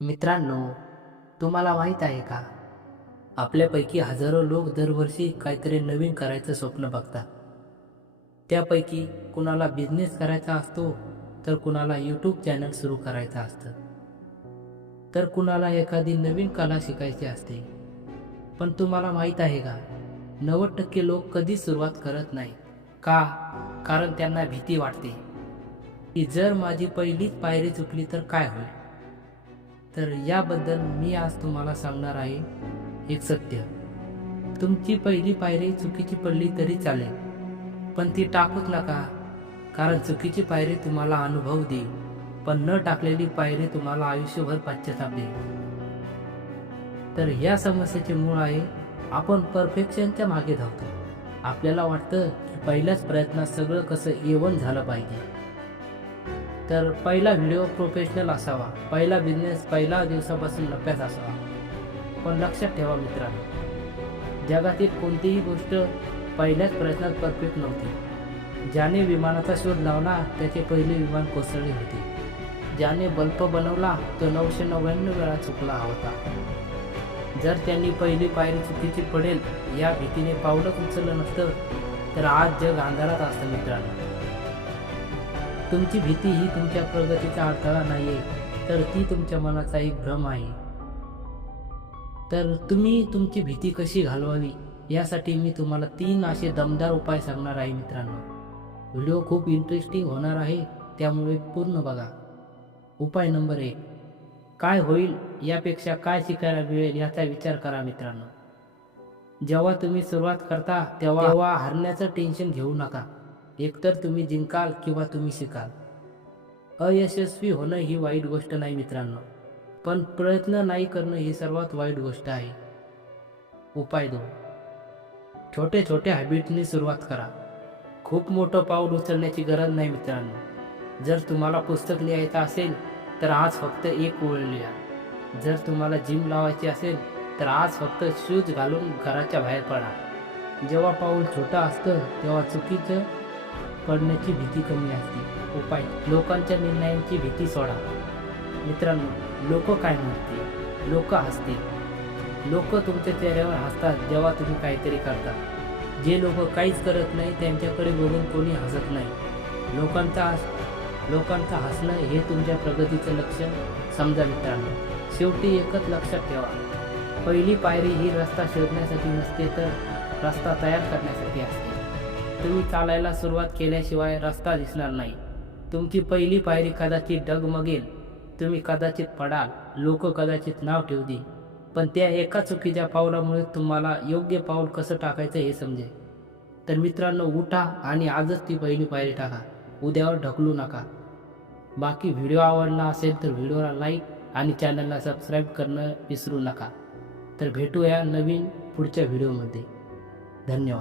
मित्रांनो, तुम्हाला माहीत आहे का? आपल्यापैकी हजारो लोक दरवर्षी काहीतरी नवीन करायचं स्वप्न बघतात. त्यापैकी कुणाला बिझनेस करायचा असतो, तर कुणाला यूट्यूब चॅनल सुरू करायचं असतं, तर कुणाला एखादी नवीन कला शिकायची असते. पण तुम्हाला माहीत आहे का? 90% लोक कधी सुरुवात करत नाही. का? कारण त्यांना भीती वाटते की जर माझी पहिलीच पायरी चुकली तर काय होईल. तर याबद्दल मी आज तुम्हाला सांगणार आहे एक सत्य. तुमची पहिली पायरी चुकीची पडली तरी चालेल, पण ती टाकूच नका. कारण चुकीची पायरी तुम्हाला अनुभव देईल, पण न टाकलेली पायरी तुम्हाला आयुष्यभर पश्चाताप देईल. तर या समस्येचे मूळ आहे आपण परफेक्शनच्या मागे धावतो. आपल्याला वाटतं की पहिल्याच प्रयत्नात सगळं कसं A1 झालं पाहिजे. तर पहिला व्हिडिओ प्रोफेशनल असावा, पहिला बिझनेस पहिला दिवसापासून नफ्यात असावा. पण लक्षात ठेवा मित्रांनो, जगातील कोणतीही गोष्ट पहिल्याच प्रयत्नात परफेक्ट नव्हती. ज्याने विमानाचा शोध लावला त्याचे पहिले विमान कोसळले होते. ज्याने बल्ब बनवला तो 999 वेळा चुकला होता. जर त्यांनी पहिली पायरी चुकीची पडेल या भीतीने पावलं उचललं नसतं, तर आज जग अंधारात असतं मित्रांनो. तुमची भीती ही तुमच्या प्रगतीचा अडथळा नाहीये, तर ती तुमच्या मनाचा एक भ्रम आहे. तर तुम्ही तुमची भीती कशी घालवावी यासाठी मी तुम्हाला 3 असे दमदार उपाय सांगणार आहे मित्रांनो. व्हिडिओ खूप इंटरेस्टिंग होणार आहे, त्यामुळे पूर्ण बघा. उपाय नंबर 1, काय होईल यापेक्षा काय शिकायला मिळेल याचा विचार करा मित्रांनो. जेव्हा तुम्ही सुरुवात करता तेव्हा हरण्याचं टेन्शन घेऊ नका. एकतर तुम्ही जिंकाल किंवा तुम्ही शिकाल. अयशस्वी होणं ही वाईट गोष्ट नाही मित्रांनो, पण प्रयत्न नाही करणं ही सर्वात वाईट गोष्ट आहे. उपाय 2, छोटे छोटे हॅबिटनी सुरुवात करा. खूप मोठं पाऊल उचलण्याची गरज नाही मित्रांनो. जर तुम्हाला पुस्तक लिहायचं असेल तर आज फक्त एक ओळ लिहा. जर तुम्हाला जिम लावायची असेल तर आज फक्त शूज घालून घराच्या बाहेर पडा. जेव्हा पाऊल छोटं असतं तेव्हा चुकीचं पडण्याची भीती कमी असते. उपाय, लोकांच्या निर्णयांची भीती सोडा. मित्रांनो, लोक काय म्हणतील, लोक हसतील. लोक तुमच्या चेहऱ्यावर हसतात जेव्हा तुम्ही काहीतरी करता. जे लोक काहीच करत नाही त्यांच्याकडे बघून कोणी हसत नाही. लोकांचा हसणं हे तुमच्या प्रगतीचं लक्षण समजा मित्रांनो. शेवटी एकच लक्षात ठेवा, पहिली पायरी ही रस्ता शोधण्यासाठी नसते, तर रस्ता तयार करण्यासाठी असते. तुम्ही चालायला सुरुवात केल्याशिवाय रस्ता दिसणार नाही. तुमची पहिली पायरी कदाचित डगमगेल, तुम्ही कदाचित पडाल, लोक कदाचित नाव ठेवतील, पण त्या एका चुकीच्या पावलामुळे तुम्हाला योग्य पाऊल कसं टाकायचं हे समजेल. तर मित्रांनो, उठा आणि आजच ती पहिली पायरी टाका. उद्यावर ढकलू नका. बाकी व्हिडिओ आवडला असेल तर व्हिडिओला लाईक आणि चॅनलला सबस्क्राईब करणं विसरू नका. तर भेटूया नवीन पुढच्या व्हिडिओमध्ये. धन्यवाद.